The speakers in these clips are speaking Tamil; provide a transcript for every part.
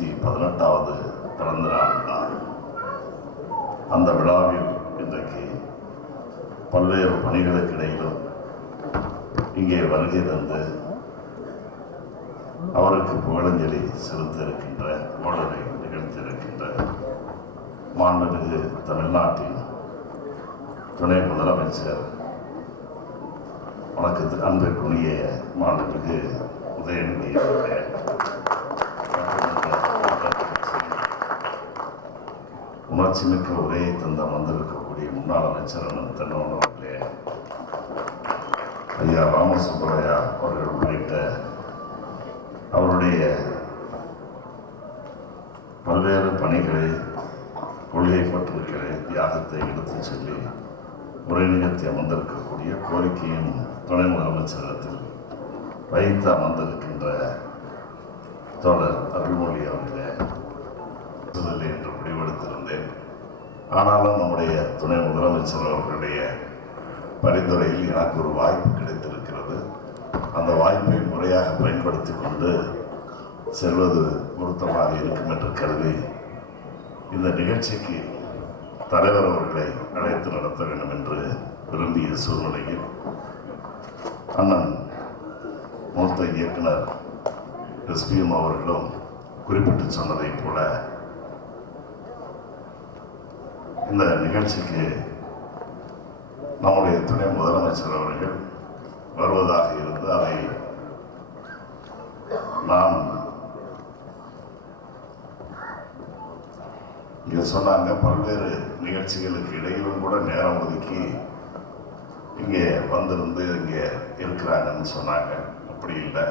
118வது பிறந்த நாள் விழா. அந்த விழாவில் இன்றைக்கு பல்வேறு பணிகளுக்கு இடையிலும் இங்கே வருகை தந்து அவருக்கு புகழஞ்சலி செலுத்த இருக்கின்ற ஓடரை நிகழ்த்தியிருக்கின்ற மாண்புமிகு தமிழ்நாட்டின் துணை முதலமைச்சர் வணக்கத்துக்கு அன்பிற்குரிய மாண்புமிகு உதயநிதி அவர்களே, உணர்ச்சி மிக்க உரையை தந்த வந்திருக்கக்கூடிய முன்னாள் அமைச்சர் தென்னவன் அவர்களே, ஐயா ராமசுப்பையா அவர்கள் உள்ளிட்ட அவருடைய பல்வேறு பணிகளை, கொள்கை பற்றுகளை, தியாகத்தை எடுத்து சொல்லி உரை நிகழ்த்தி அமர்ந்திருக்கக்கூடிய கோரிக்கையின் துணை முதலமைச்சரிடத்தில் வைத்து அமர்ந்திருக்கின்ற தோழர் அருள்மொழி அவர்களே, என்று முடிவெடுத்திருந்தேன். ஆனாலும் நம்முடைய துணை முதலமைச்சர் அவர்களுடைய பரிந்துரையில் எனக்கு ஒரு வாய்ப்பு கிடைத்திருக்கிறது. அந்த வாய்ப்பை முறையாக பயன்படுத்தி கொண்டு செல்வது பொருத்தமாக இருக்கும் என்று கருதி இந்த நிகழ்ச்சிக்கு தலைவர் அவர்களை அழைத்து நடத்த வேண்டும் என்று விரும்பிய சூழ்நிலையில் அண்ணன் மூத்த இயக்குனர் எஸ்பிஎம் அவர்களும் குறிப்பிட்டு சொன்னதைப் போல இந்த நிகழ்ச்சிக்கு நம்முடைய துணை முதலமைச்சர் அவர்கள் வருவதாக இருந்து அதை நாம் இங்க சொன்னாங்க. பல்வேறு நிகழ்ச்சிகளுக்கு இடையிலும் கூட நேரம் ஒதுக்கி இங்கே வந்திருந்து இங்கே இருக்கிறாங்கன்னு சொன்னாங்க. அப்படி இல்லை.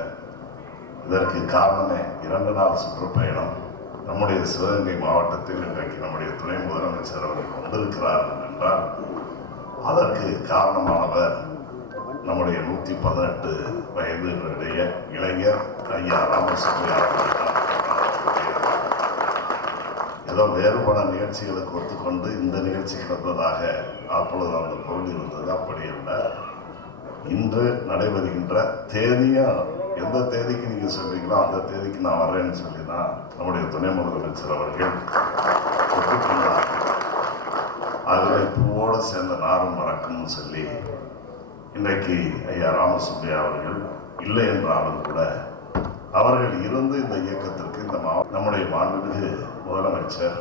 இதற்கு காரணமே 2 நாள் சுற்றுப்பயணம் நம்முடைய சிவகங்கை மாவட்டத்தில் இன்றைக்கு நம்முடைய துணை முதலமைச்சர் அவர்கள் வந்திருக்கிறார்கள் என்றால் அதற்கு காரணமானவர் நம்முடைய 118 வயதினுடைய இளைஞர் ஐயா ராமசுப்பையா அவர்கள். ஏதோ வேறுபட நிகழ்ச்சிகளுக்கு ஒத்துக்கொண்டு இந்த நிகழ்ச்சி கிடந்ததாக அப்பொழுது அந்த பொருள் இருந்தது. அப்படி இல்லை. இன்று நடைபெறுகின்ற தேதியும் எந்த தேதிக்கு நீங்கள் சொல்றீங்களோ அந்த தேதிக்கு நான் வர்றேன்னு சொல்லி தான் நம்முடைய துணை முதலமைச்சர் அவர்கள் ஒத்துக்கொண்டார். ஆகவே பூவோடு சேர்ந்த நாரும் மறக்கும்னு சொல்லி இன்றைக்கு ஐயா ராமசுப்பையா அவர்கள் இல்லை என்றாலும் கூட அவர்கள் இருந்து இந்த இயக்கத்திற்கு இந்த நம்முடைய மாண்புமிகு முதலமைச்சர்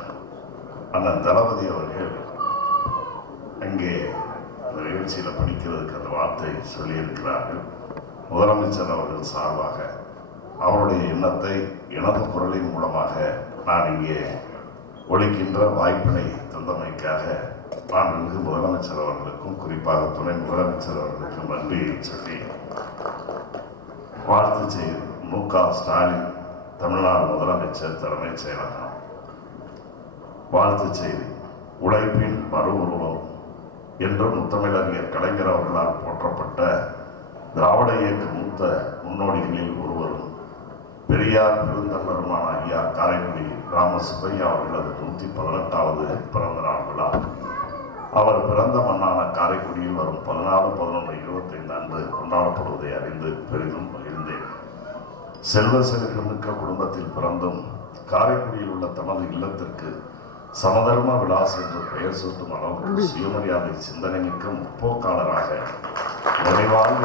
அண்ணன் தளபதி அவர்கள் அங்கே இந்த நிகழ்ச்சியில் படிக்கிறதுக்கு அந்த வார்த்தை சொல்லியிருக்கிறார்கள். முதலமைச்சர் அவர்கள் சார்பாக அவருடைய எண்ணத்தை எனது குரலின் மூலமாக நான் இங்கே ஒழிக்கின்ற வாய்ப்பினை தந்தமைக்காக மாண்புமிகு முதலமைச்சர் அவர்களுக்கும் குறிப்பாக துணை முதலமைச்சர் அவர்களுக்கும் நன்றியை சொல்லி வாழ்த்து செய்தி. மு.க. ஸ்டாலின் தமிழ்நாடு முதலமைச்சர் தலைமைச் செயலகம் வாழ்த்து செய்தி. உழைப்பின் மறு உருவம் என்றும் முத்தமிழறிஞர் கலைஞர் அவர்களால் போற்றப்பட்ட திராவிட இயக்க மூத்த முன்னோடிகளில் ஒருவரும் பெரியார் பெருந்தலைவருமான ஐயா காரைக்குடி ராமசுப்பையா அவர்களது 118வது பிறந்த நாள் விழா. அவர் பிறந்த மண்ணான காரைக்குடியில் வரும் 14/11/25 அன்று கொண்டாடப்படுவதை அறிந்து பெரிதும் மகிழ்ந்தேன். செல்வ செழிப்புமிக்க குடும்பத்தில் பிறந்தும் காரைக்குடியில் உள்ள தமது இல்லத்திற்கு சமதர்ம விலாஸ் என்று பெயர் சூட்டும் அளவுக்கு சுயமரியாதை சிந்தனை மிக்க முற்போக்காளராக நிறைவாக